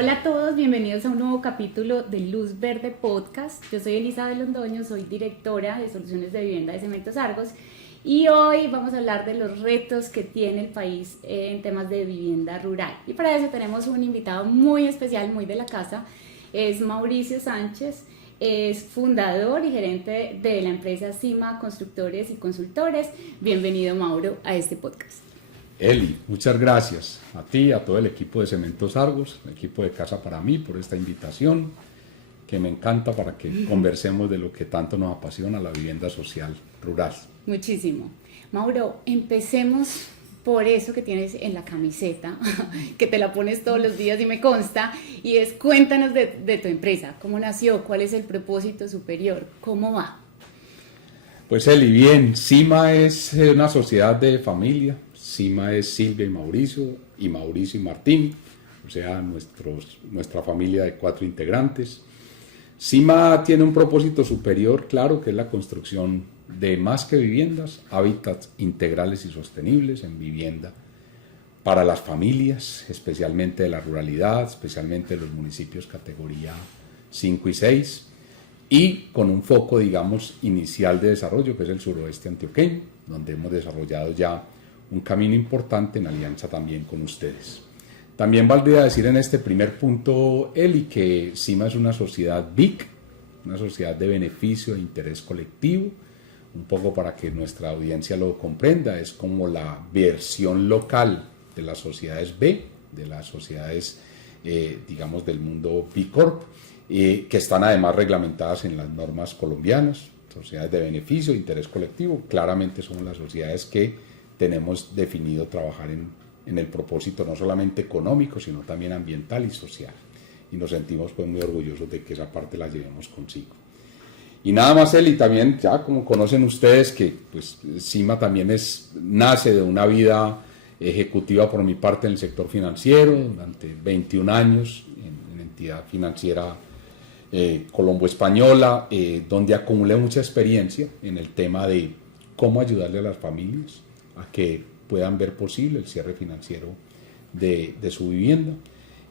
Hola a todos, bienvenidos a un nuevo capítulo de Luz Verde Podcast. Yo soy Elizabeth Londoño, soy directora de Soluciones de Vivienda de Cementos Argos y hoy vamos a hablar de los retos que tiene el país en temas de vivienda rural. Y para eso tenemos un invitado muy especial, muy de la casa, es Mauricio Sánchez, es fundador y gerente de la empresa Cima Constructores y Consultores. Bienvenido, Mauro, a este podcast. Eli, muchas gracias a ti, a todo el equipo de Cementos Argos, el equipo de Casa para mí, por esta invitación que me encanta para que conversemos de lo que tanto nos apasiona, la vivienda social rural. Muchísimo. Mauro, empecemos por eso que tienes en la camiseta, que te la pones todos los días y me consta, y es cuéntanos de tu empresa, cómo nació, cuál es el propósito superior, cómo va. Pues Eli, bien, Cima es una sociedad de familia. Cima es Silvia y Mauricio y Martín, o sea, nuestra familia de 4 integrantes. Cima tiene un propósito superior, claro, que es la construcción de más que viviendas, hábitats integrales y sostenibles en vivienda para las familias, especialmente de la ruralidad, especialmente de los municipios categoría 5 y 6, y con un foco, digamos, inicial de desarrollo, que es el suroeste antioqueño, donde hemos desarrollado ya un camino importante en alianza también con ustedes. También valdría decir en este primer punto, Eli, que Cima es una sociedad BIC, una sociedad de beneficio e interés colectivo, un poco para que nuestra audiencia lo comprenda, es como la versión local de las sociedades B, de las sociedades, digamos, del mundo B Corp, que están además reglamentadas en las normas colombianas, sociedades de beneficio e interés colectivo. Claramente son las sociedades que tenemos definido trabajar en el propósito no solamente económico, sino también ambiental y social. Y nos sentimos pues muy orgullosos de que esa parte la llevemos consigo. Y nada más, Eli, también ya como conocen ustedes que pues Cima también nace de una vida ejecutiva por mi parte en el sector financiero, durante 21 años en entidad financiera Colombo Española, donde acumulé mucha experiencia en el tema de cómo ayudarle a las familias a que puedan ver posible el cierre financiero de su vivienda.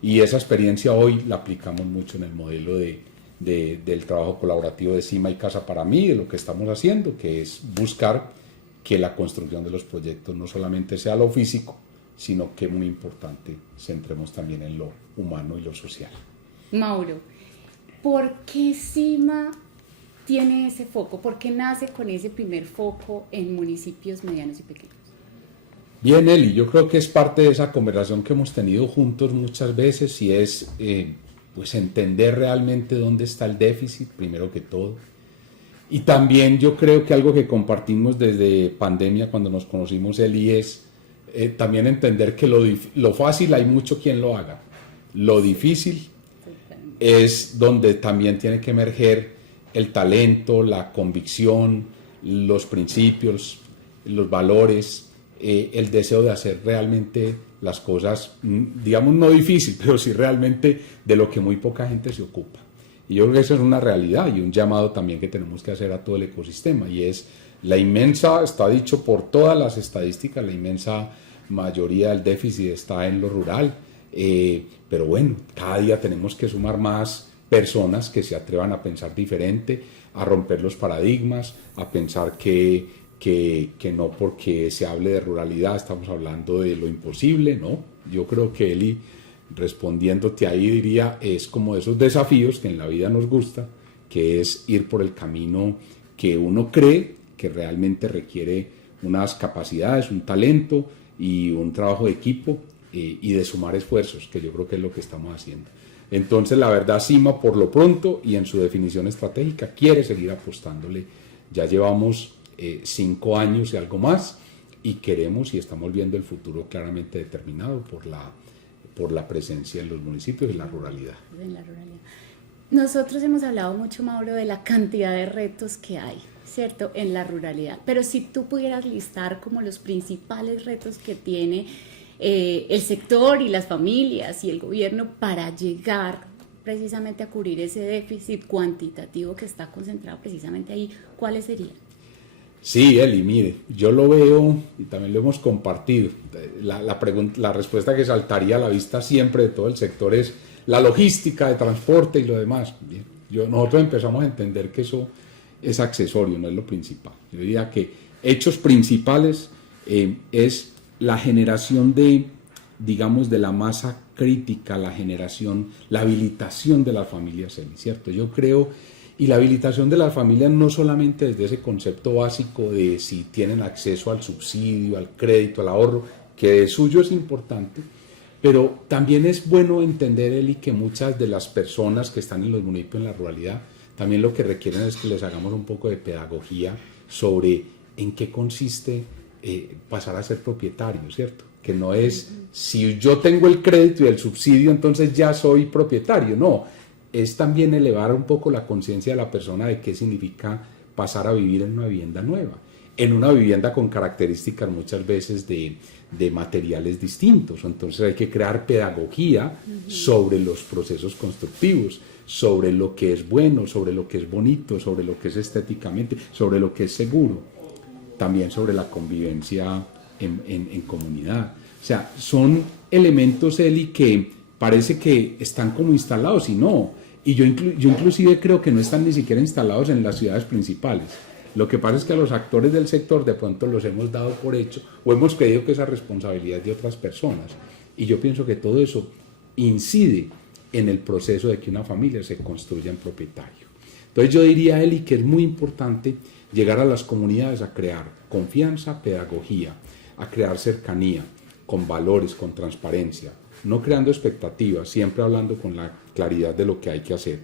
Y esa experiencia hoy la aplicamos mucho en el modelo del trabajo colaborativo de Cima y Casa para mí, de lo que estamos haciendo, que es buscar que la construcción de los proyectos no solamente sea lo físico, sino que muy importante, centremos también en lo humano y lo social. Mauro, ¿por qué Cima tiene ese foco? ¿Por qué nace con ese primer foco en municipios medianos y pequeños? Bien, Eli, yo creo que es parte de esa conversación que hemos tenido juntos muchas veces y es pues entender realmente dónde está el déficit, primero que todo. Y también yo creo que algo que compartimos desde pandemia cuando nos conocimos, Eli, es también entender que lo fácil hay mucho quien lo haga. Lo difícil es donde también tiene que emerger el talento, la convicción, los principios, los valores, el deseo de hacer realmente las cosas, digamos no difícil, pero sí realmente de lo que muy poca gente se ocupa. Y yo creo que eso es una realidad y un llamado también que tenemos que hacer a todo el ecosistema, y es la inmensa, está dicho por todas las estadísticas, la inmensa mayoría del déficit está en lo rural, pero bueno, cada día tenemos que sumar más personas que se atrevan a pensar diferente, a romper los paradigmas, a pensar que no porque se hable de ruralidad estamos hablando de lo imposible, ¿no? Yo creo que Eli, respondiéndote ahí, diría, es como esos desafíos que en la vida nos gusta, que es ir por el camino que uno cree que realmente requiere unas capacidades, un talento y un trabajo de equipo y de sumar esfuerzos, que yo creo que es lo que estamos haciendo. Entonces, la verdad, Cima, por lo pronto y en su definición estratégica, quiere seguir apostándole. Ya llevamos 5 años y algo más y queremos y estamos viendo el futuro claramente determinado por la presencia en los municipios y la ruralidad. En la ruralidad. Nosotros hemos hablado mucho, Mauro, de la cantidad de retos que hay, ¿cierto?, en la ruralidad, pero si tú pudieras listar como los principales retos que tiene el sector y las familias y el gobierno para llegar precisamente a cubrir ese déficit cuantitativo que está concentrado precisamente ahí, ¿cuáles serían? Sí, Eli, mire, yo lo veo y también lo hemos compartido. La respuesta que saltaría a la vista siempre de todo el sector es la logística de transporte y lo demás. Bien, nosotros empezamos a entender que eso es accesorio, no es lo principal. Yo diría que hechos principales es la generación de, digamos, de la masa crítica, la habilitación de las familias, ¿cierto? Yo creo, y la habilitación de las familias no solamente desde ese concepto básico de si tienen acceso al subsidio, al crédito, al ahorro, que de suyo es importante, pero también es bueno entender, Eli, que muchas de las personas que están en los municipios, en la ruralidad, también lo que requieren es que les hagamos un poco de pedagogía sobre en qué consiste pasar a ser propietario, ¿cierto? Que no es, si yo tengo el crédito y el subsidio, entonces ya soy propietario, no. Es también elevar un poco la conciencia de la persona de qué significa pasar a vivir en una vivienda nueva, en una vivienda con características muchas veces de materiales distintos. Entonces hay que crear pedagogía sobre los procesos constructivos, sobre lo que es bueno, sobre lo que es bonito, sobre lo que es estéticamente, sobre lo que es seguro, también sobre la convivencia en comunidad. O sea, son elementos, Eli, que parece que están como instalados y no. Y yo inclusive creo que no están ni siquiera instalados en las ciudades principales. Lo que pasa es que a los actores del sector de pronto los hemos dado por hecho o hemos creído que esa responsabilidad es de otras personas. Y yo pienso que todo eso incide en el proceso de que una familia se construya en propietario. Entonces yo diría, Eli, que es muy importante llegar a las comunidades a crear confianza, pedagogía, a crear cercanía, con valores, con transparencia, no creando expectativas, siempre hablando con la claridad de lo que hay que hacer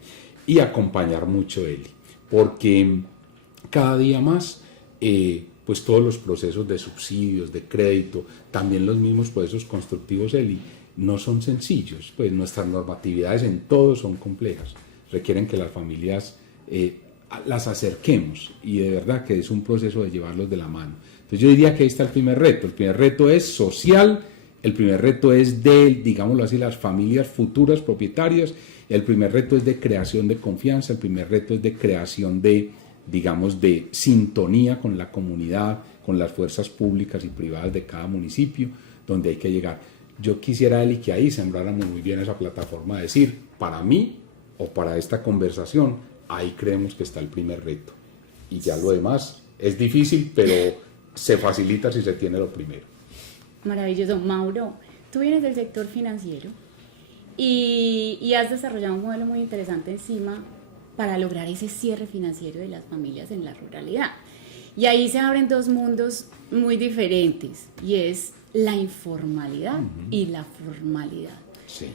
y acompañar mucho, Eli, porque cada día más, pues todos los procesos de subsidios, de crédito, también los mismos procesos constructivos, Eli, no son sencillos, pues nuestras normatividades en todo son complejas, requieren que las familias las acerquemos y de verdad que es un proceso de llevarlos de la mano. Entonces yo diría que ahí está el primer reto es social, el primer reto es de, digámoslo así, las familias futuras propietarias, el primer reto es de creación de confianza, el primer reto es de creación de, digamos, de sintonía con la comunidad, con las fuerzas públicas y privadas de cada municipio, donde hay que llegar. Yo quisiera, Eli, que ahí sembráramos muy bien esa plataforma de decir, para mí o para esta conversación, ahí creemos que está el primer reto. Y ya lo demás es difícil, pero se facilita si se tiene lo primero. Maravilloso. Mauro, tú vienes del sector financiero y has desarrollado un modelo muy interesante encima para lograr ese cierre financiero de las familias en la ruralidad. Y ahí se abren dos mundos muy diferentes, y es la informalidad y la formalidad. Sí.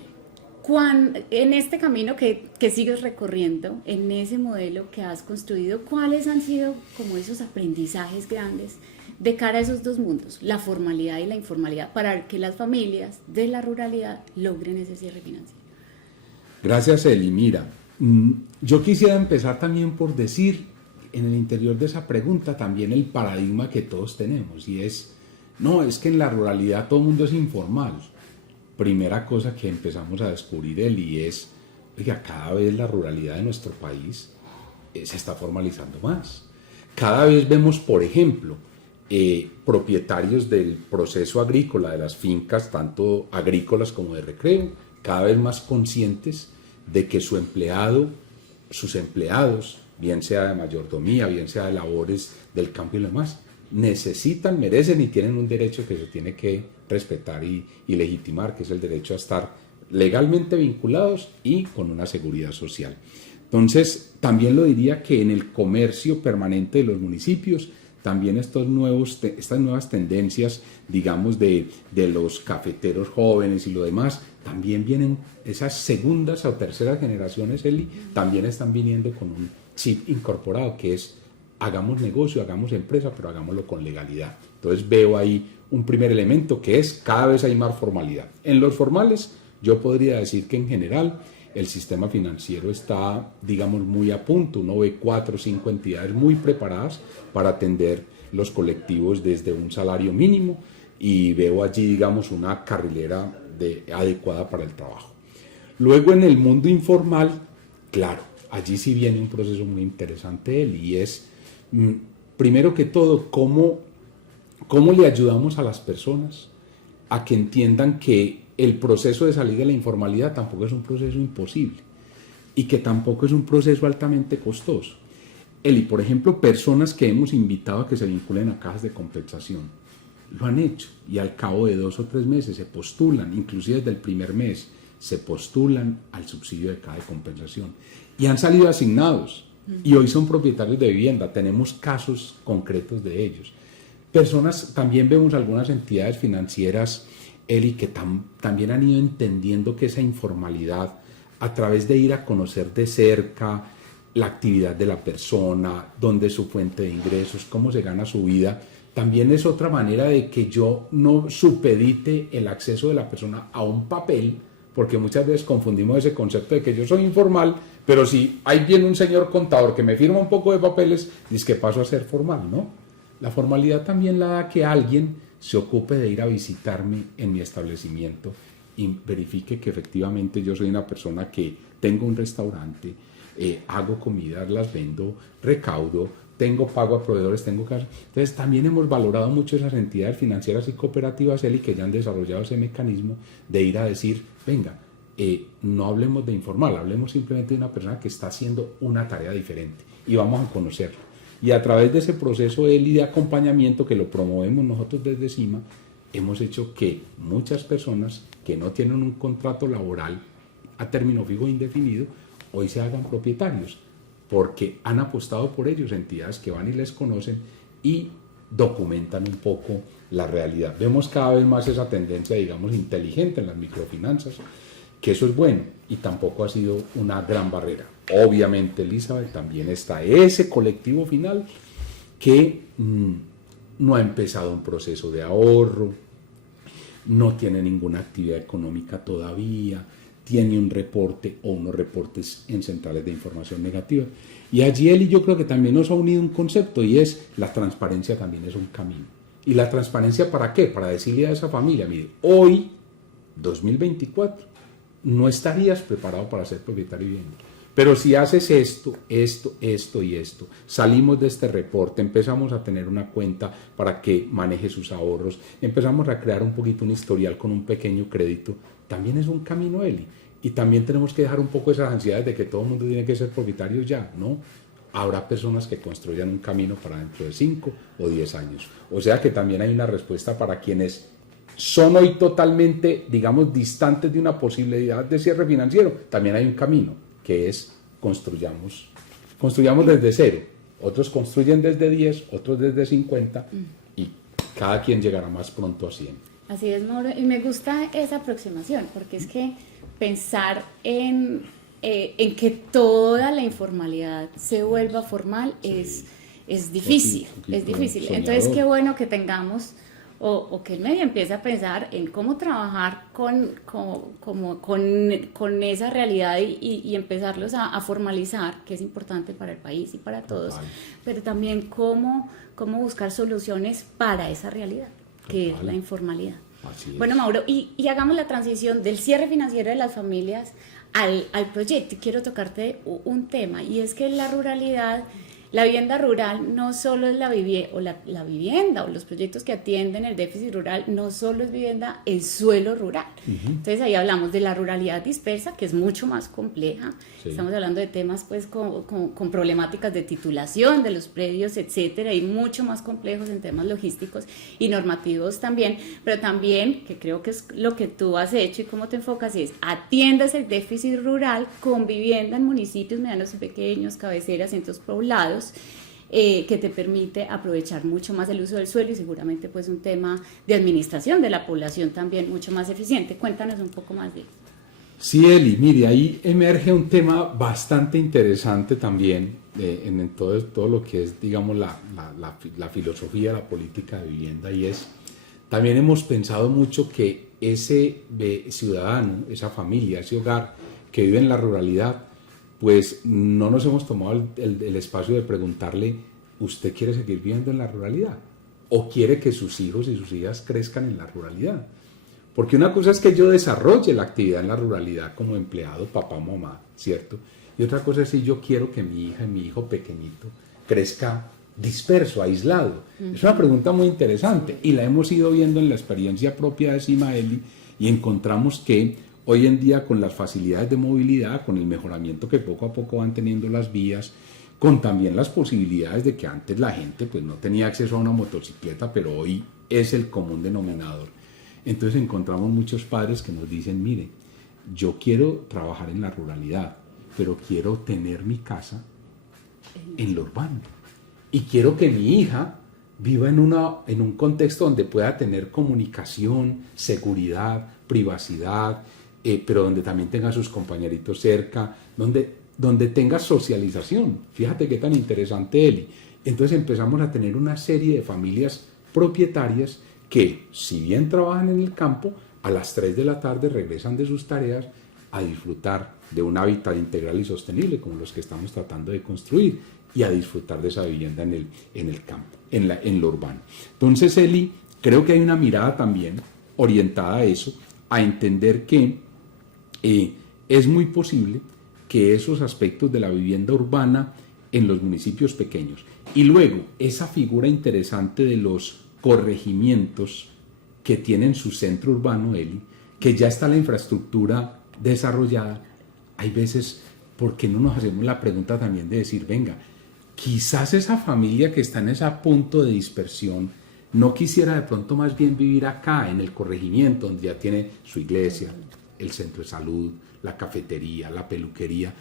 En este camino que sigues recorriendo, en ese modelo que has construido, ¿cuáles han sido como esos aprendizajes grandes de cara a esos dos mundos, la formalidad y la informalidad, para que las familias de la ruralidad logren ese cierre financiero? Gracias, Eli. Mira, yo quisiera empezar también por decir, en el interior de esa pregunta, también el paradigma que todos tenemos, y es, no, es que en la ruralidad todo el mundo es informal. Primera cosa que empezamos a descubrir, Eli, es, oiga, cada vez la ruralidad de nuestro país se está formalizando más. Cada vez vemos, por ejemplo, propietarios del proceso agrícola, de las fincas, tanto agrícolas como de recreo, cada vez más conscientes de que su empleado, sus empleados, bien sea de mayordomía, bien sea de labores del campo y lo demás, necesitan, merecen y tienen un derecho que se tiene que respetar y legitimar, que es el derecho a estar legalmente vinculados y con una seguridad social. Entonces, también lo diría que en el comercio permanente de los municipios, también estas nuevas tendencias, digamos, de los cafeteros jóvenes y lo demás, también vienen, esas segundas o terceras generaciones, Eli, también están viniendo con un chip incorporado, que es hagamos negocio, hagamos empresa, pero hagámoslo con legalidad. Entonces veo ahí un primer elemento que es cada vez hay más formalidad. En los formales yo podría decir que en general el sistema financiero está, digamos, muy a punto. Uno ve 4 o 5 entidades muy preparadas para atender los colectivos desde un salario mínimo y veo allí, digamos, una carrilera adecuada para el trabajo. Luego en el mundo informal, claro, allí sí viene un proceso muy interesante, y es, primero que todo, cómo le ayudamos a las personas a que entiendan que el proceso de salir de la informalidad tampoco es un proceso imposible y que tampoco es un proceso altamente costoso. Eli, por ejemplo, personas que hemos invitado a que se vinculen a cajas de compensación, lo han hecho y al cabo de 2 o 3 meses se postulan, inclusive desde el primer mes, se postulan al subsidio de caja de compensación y han salido asignados y hoy son propietarios de vivienda. Tenemos casos concretos de ellos. Personas, también vemos algunas entidades financieras, Eli, que también han ido entendiendo que esa informalidad, a través de ir a conocer de cerca la actividad de la persona, dónde es su fuente de ingresos, cómo se gana su vida, también es otra manera de que yo no supedite el acceso de la persona a un papel, porque muchas veces confundimos ese concepto de que yo soy informal, pero si ahí viene un señor contador que me firma un poco de papeles, dice que paso a ser formal, ¿no? La formalidad también la da que alguien se ocupe de ir a visitarme en mi establecimiento y verifique que efectivamente yo soy una persona que tengo un restaurante, hago comidas, las vendo, recaudo, tengo pago a proveedores, tengo casa. Entonces también hemos valorado mucho esas entidades financieras y cooperativas, Eli, que ya han desarrollado ese mecanismo de ir a decir, venga, no hablemos de informal, hablemos simplemente de una persona que está haciendo una tarea diferente y vamos a conocerlo. Y a través de ese proceso, Eli, de acompañamiento que lo promovemos nosotros desde CIMA, hemos hecho que muchas personas que no tienen un contrato laboral a término fijo e indefinido, hoy se hagan propietarios, porque han apostado por ellos, entidades que van y les conocen y documentan un poco la realidad. Vemos cada vez más esa tendencia, digamos, inteligente en las microfinanzas, que eso es bueno y tampoco ha sido una gran barrera. Obviamente, Elizabeth, también está ese colectivo final que no ha empezado un proceso de ahorro, no tiene ninguna actividad económica todavía, tiene un reporte o unos reportes en centrales de información negativa. Y allí, Eli, yo creo que también nos ha unido un concepto y es la transparencia también es un camino. ¿Y la transparencia para qué? Para decirle a esa familia, mire, hoy, 2024, no estarías preparado para ser propietario de vivienda. Pero si haces esto y esto, salimos de este reporte, empezamos a tener una cuenta para que maneje sus ahorros, empezamos a crear un poquito un historial con un pequeño crédito, también es un camino, Eli. Y también tenemos que dejar un poco esas ansiedades de que todo el mundo tiene que ser propietario ya, ¿no? Habrá personas que construyan un camino para dentro de 5 o 10 años. O sea que también hay una respuesta para quienes son hoy totalmente, digamos, distantes de una posibilidad de cierre financiero. También hay un camino, que es construyamos desde cero. Otros construyen desde 10, otros desde 50 y cada quien llegará más pronto a 100. Así es, Mauro, y me gusta esa aproximación, porque es que pensar en que toda la informalidad se vuelva formal es difícil, es difícil. Soñador. Entonces, qué bueno que tengamos o que el medio empiece a pensar en cómo trabajar con esa realidad y empezarlos a formalizar, que es importante para el país y para todos, pero también cómo buscar soluciones para esa realidad, que es la informalidad. Bueno, Mauro, y hagamos la transición del cierre financiero de las familias al proyecto. Y quiero tocarte un tema, y es que la ruralidad, la vivienda rural no solo es la vivienda o los proyectos que atienden el déficit rural, no solo es vivienda, es suelo rural. Entonces ahí hablamos de la ruralidad dispersa, que es mucho más compleja. Estamos hablando de temas pues con problemáticas de titulación de los predios, etcétera, y mucho más complejos en temas logísticos y normativos también, pero también, que creo que es lo que tú has hecho y cómo te enfocas, es atiendas el déficit rural con vivienda en municipios medianos y pequeños, cabeceras, centros poblados, que te permite aprovechar mucho más el uso del suelo y seguramente pues un tema de administración de la población también mucho más eficiente. Cuéntanos un poco más de esto. Sí, Eli, mire, ahí emerge un tema bastante interesante también en todo lo que es, digamos, la filosofía, la política de vivienda, y es, también hemos pensado mucho que ese ciudadano, esa familia, ese hogar que vive en la ruralidad, pues no nos hemos tomado el espacio de preguntarle, ¿usted quiere seguir viviendo en la ruralidad? ¿O quiere que sus hijos y sus hijas crezcan en la ruralidad? Porque una cosa es que yo desarrolle la actividad en la ruralidad como empleado, papá, mamá, ¿cierto? Y otra cosa es si yo quiero que mi hija y mi hijo pequeñito crezca disperso, aislado. Es una pregunta muy interesante y la hemos ido viendo en la experiencia propia de CIMA, Eli, y encontramos que hoy en día con las facilidades de movilidad, con el mejoramiento que poco a poco van teniendo las vías, con también las posibilidades de que antes la gente pues no tenía acceso a una motocicleta, pero hoy es el común denominador. Entonces encontramos muchos padres que nos dicen, mire, yo quiero trabajar en la ruralidad, pero quiero tener mi casa en lo urbano. Y quiero que mi hija viva en un contexto donde pueda tener comunicación, seguridad, privacidad, pero donde también tenga a sus compañeritos cerca, donde tenga socialización. Fíjate qué tan interesante, Eli. Entonces empezamos a tener una serie de familias propietarias que, si bien trabajan en el campo, a las 3 de la tarde regresan de sus tareas a disfrutar de un hábitat integral y sostenible como los que estamos tratando de construir y a disfrutar de esa vivienda en el campo, en lo urbano. Entonces, Eli, creo que hay una mirada también orientada a eso, a entender que es muy posible que esos aspectos de la vivienda urbana en los municipios pequeños y luego esa figura interesante de los corregimientos que tienen su centro urbano, Eli, que ya está la infraestructura desarrollada, hay veces, ¿por qué no nos hacemos la pregunta también de decir, venga, quizás esa familia que está en ese punto de dispersión no quisiera de pronto más bien vivir acá, en el corregimiento, donde ya tiene su iglesia, el centro de salud, la cafetería, la peluquería?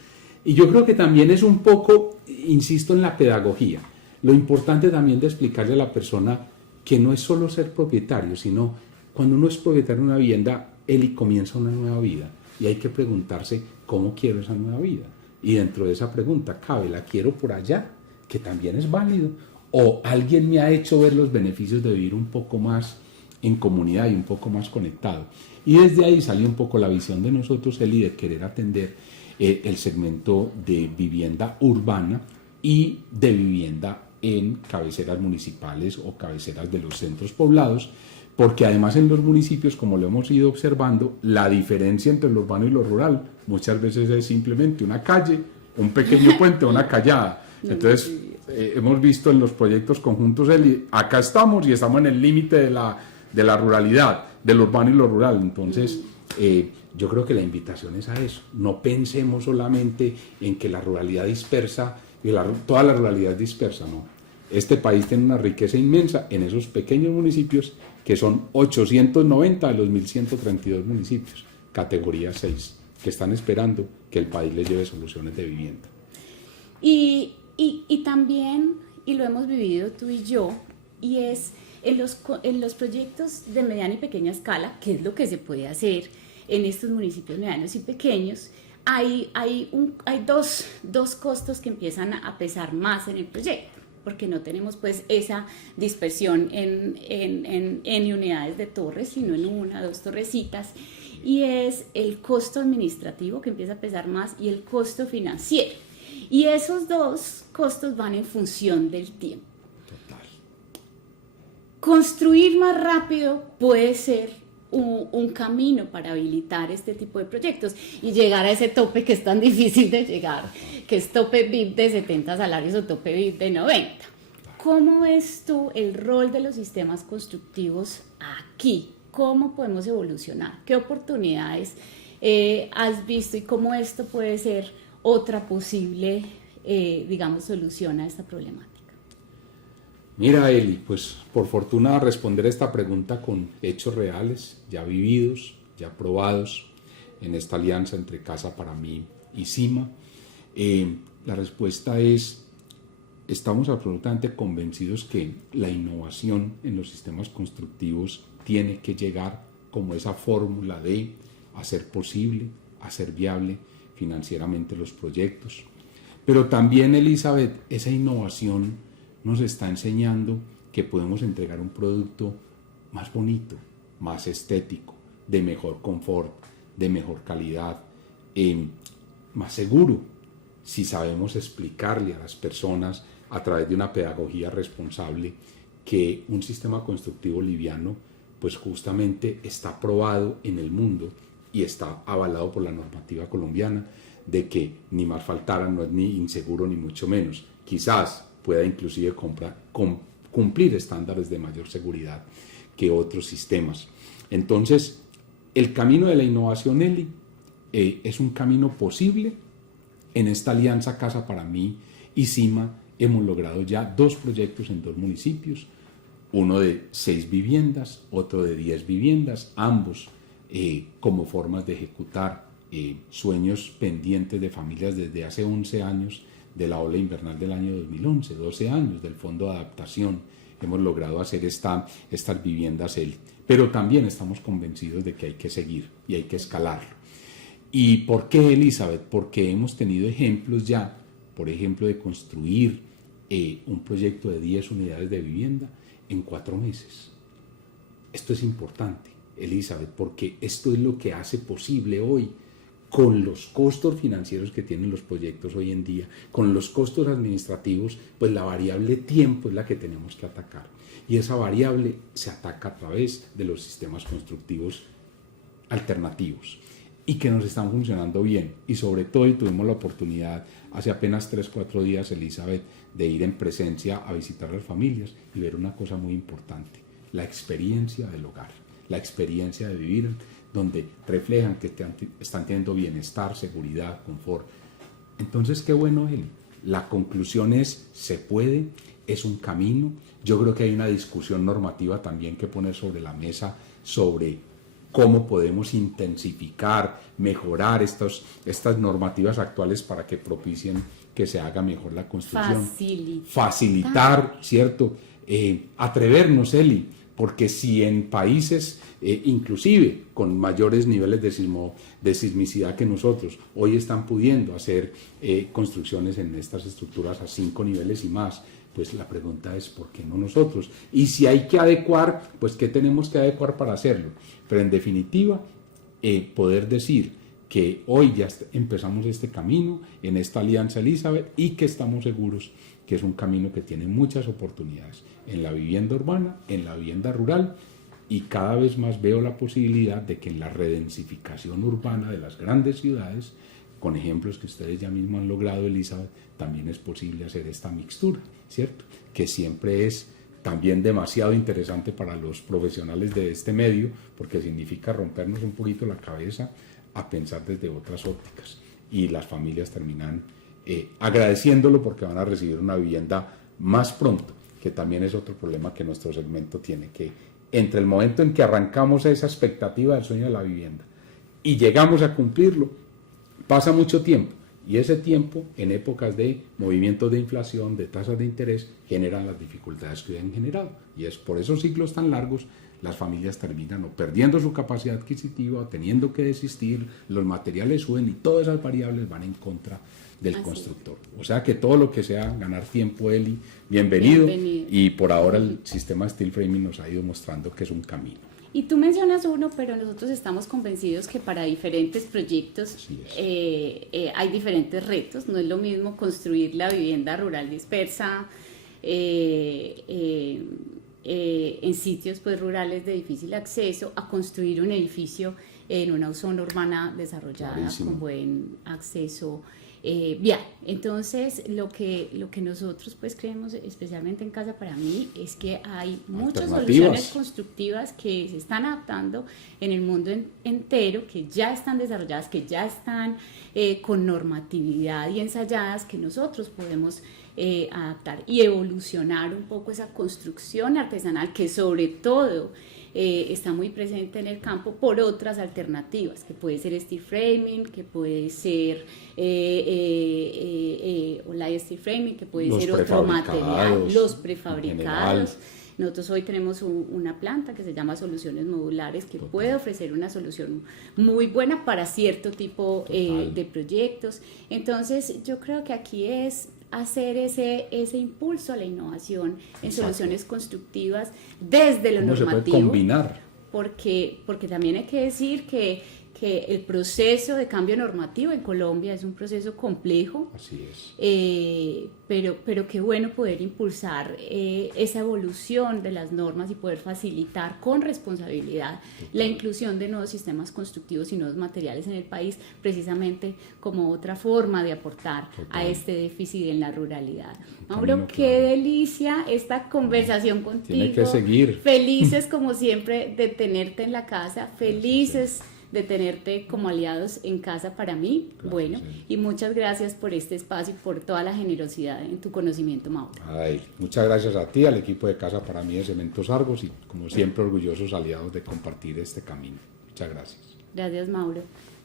Y yo creo que también es un poco, insisto, en la pedagogía. Lo importante también de explicarle a la persona que no es solo ser propietario, sino cuando uno es propietario de una vivienda, él comienza una nueva vida. Y hay que preguntarse, ¿cómo quiero esa nueva vida? Y dentro de esa pregunta cabe, ¿la quiero por allá? Que también es válido. O alguien me ha hecho ver los beneficios de vivir un poco más en comunidad y un poco más conectado. Y desde ahí salió un poco la visión de nosotros, Eli, de querer atender el segmento de vivienda urbana y de vivienda en cabeceras municipales o cabeceras de los centros poblados, porque además en los municipios, como lo hemos ido observando, la diferencia entre lo urbano y lo rural muchas veces es simplemente una calle, un pequeño puente, una callada. Entonces, hemos visto en los proyectos conjuntos, acá estamos y estamos en el límite de la ruralidad, de lo urbano y lo rural. Entonces, yo creo que la invitación es a eso. No pensemos solamente en que la ruralidad dispersa, y toda la ruralidad es dispersa, no. Este país tiene una riqueza inmensa en esos pequeños municipios, que son 890 de los 1.132 municipios, categoría 6, que están esperando que el país les lleve soluciones de vivienda. Y también, y lo hemos vivido tú y yo, y es en los proyectos de mediana y pequeña escala, que es lo que se puede hacer en estos municipios medianos y pequeños, hay dos costos que empiezan a pesar más en el proyecto, porque no tenemos pues esa dispersión en unidades de torres, sino en 1, 2 torrecitas, y es el costo administrativo que empieza a pesar más y el costo financiero. Y esos dos costos van en función del tiempo. Total. Construir más rápido puede ser un camino para habilitar este tipo de proyectos y llegar a ese tope que es tan difícil de llegar, que es tope VIP de 70 salarios o tope VIP de 90. ¿Cómo ves tú el rol de los sistemas constructivos aquí? ¿Cómo podemos evolucionar? ¿Qué oportunidades has visto y cómo esto puede ser otra posible, solución a esta problemática? Mira, Eli, pues por fortuna responder esta pregunta con hechos reales, ya vividos, ya probados en esta alianza entre Casa para Mí y CIMA. La respuesta es, estamos absolutamente convencidos que la innovación en los sistemas constructivos tiene que llegar como esa fórmula de hacer posible, hacer viable financieramente los proyectos. Pero también, Elizabeth, esa innovación nos está enseñando que podemos entregar un producto más bonito, más estético, de mejor confort, de mejor calidad, más seguro, si sabemos explicarle a las personas a través de una pedagogía responsable que un sistema constructivo liviano pues justamente está probado en el mundo y está avalado por la normativa colombiana de que ni más faltara, no es ni inseguro ni mucho menos. Quizás pueda inclusive cumplir estándares de mayor seguridad que otros sistemas. Entonces, el camino de la innovación, Eli, es un camino posible. En esta alianza Casa para Mí y CIMA hemos logrado ya 2 proyectos en 2 municipios, uno de 6 viviendas, otro de 10 viviendas, ambos como formas de ejecutar sueños pendientes de familias desde hace 11 años de la ola invernal del año 2011, 12 años del Fondo de Adaptación. Hemos logrado hacer estas viviendas, pero también estamos convencidos de que hay que seguir y hay que escalarlo. ¿Y por qué, Elizabeth? Porque hemos tenido ejemplos ya, por ejemplo, de construir un proyecto de 10 unidades de vivienda en 4 meses. Esto es importante, Elizabeth, porque esto es lo que hace posible hoy, con los costos financieros que tienen los proyectos hoy en día, con los costos administrativos, pues la variable tiempo es la que tenemos que atacar. Y esa variable se ataca a través de los sistemas constructivos alternativos y que nos están funcionando bien. Y sobre todo, y tuvimos la oportunidad hace apenas 3-4 días, Elizabeth, de ir en presencia a visitar a las familias y ver una cosa muy importante: la experiencia del hogar, la experiencia de vivir, donde reflejan que están teniendo bienestar, seguridad, confort. Entonces, qué bueno, Eli. La conclusión es: se puede, es un camino. Yo creo que hay una discusión normativa también que poner sobre la mesa sobre cómo podemos intensificar, mejorar estas normativas actuales para que propicien que se haga mejor la construcción. Facilitar, ¿cierto? Atrevernos, Eli, porque si en países, inclusive con mayores niveles de sismicidad que nosotros, hoy están pudiendo hacer construcciones en estas estructuras a 5 niveles y más, pues la pregunta es ¿por qué no nosotros? Y si hay que adecuar, pues ¿qué tenemos que adecuar para hacerlo? Pero en definitiva, poder decir que hoy ya empezamos este camino en esta alianza, Elizabeth, y que estamos seguros que es un camino que tiene muchas oportunidades en la vivienda urbana, en la vivienda rural, y cada vez más veo la posibilidad de que en la redensificación urbana de las grandes ciudades, con ejemplos que ustedes ya mismo han logrado, Elizabeth, también es posible hacer esta mixtura, ¿cierto? Que siempre es también demasiado interesante para los profesionales de este medio, porque significa rompernos un poquito la cabeza a pensar desde otras ópticas, y las familias terminan agradeciéndolo porque van a recibir una vivienda más pronto, que también es otro problema que nuestro segmento tiene, que entre el momento en que arrancamos esa expectativa del sueño de la vivienda y llegamos a cumplirlo, pasa mucho tiempo, y ese tiempo, en épocas de movimientos de inflación, de tasas de interés, generan las dificultades que hoy han generado, y es por esos ciclos tan largos las familias terminan o perdiendo su capacidad adquisitiva, o teniendo que desistir, los materiales suben y todas esas variables van en contra del constructor. O sea que todo lo que sea ganar tiempo, Eli, bienvenido. Y por ahora el sistema Steel Framing nos ha ido mostrando que es un camino. Y tú mencionas uno, pero nosotros estamos convencidos que para diferentes proyectos hay diferentes retos. No es lo mismo construir la vivienda rural dispersa en sitios pues rurales de difícil acceso a construir un edificio en una zona urbana desarrollada. Clarísimo. Con buen acceso vial. Entonces lo que nosotros pues creemos, especialmente en Casa para Mí, es que hay muchas soluciones constructivas que se están adaptando en el mundo entero, que ya están desarrolladas, que ya están con normatividad y ensayadas, que nosotros podemos adaptar y evolucionar un poco esa construcción artesanal que sobre todo está muy presente en el campo por otras alternativas, que puede ser steel framing, que puede ser light steel framing, que puede ser otro material, los prefabricados. Nosotros hoy tenemos una planta que se llama Soluciones Modulares, que puede ofrecer una solución muy buena para cierto tipo de proyectos. Entonces yo creo que aquí es hacer ese impulso a la innovación en soluciones constructivas desde lo normativo. Se puede combinar. Porque también hay que decir que que el proceso de cambio normativo en Colombia es un proceso complejo. Así es. Pero qué bueno poder impulsar esa evolución de las normas y poder facilitar con responsabilidad la inclusión de nuevos sistemas constructivos y nuevos materiales en el país, precisamente como otra forma de aportar a este déficit en la ruralidad. Mauro, qué delicia esta conversación contigo. Tiene que seguir. Felices como siempre de tenerte en la casa, felices de tenerte como aliados en casa para mí. Gracias, bueno, y muchas gracias por este espacio y por toda la generosidad en tu conocimiento, Mauro. Ay, muchas gracias a ti, al equipo de Casa para mí de Cementos Argos y como siempre orgullosos aliados de compartir este camino. Muchas gracias. Gracias, Mauro.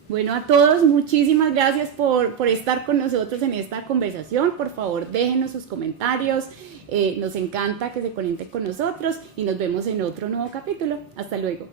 Bueno, a todos, muchísimas gracias por estar con nosotros en esta conversación. Por favor, déjenos sus comentarios. Nos encanta que se conecten con nosotros y nos vemos en otro nuevo capítulo. Hasta luego.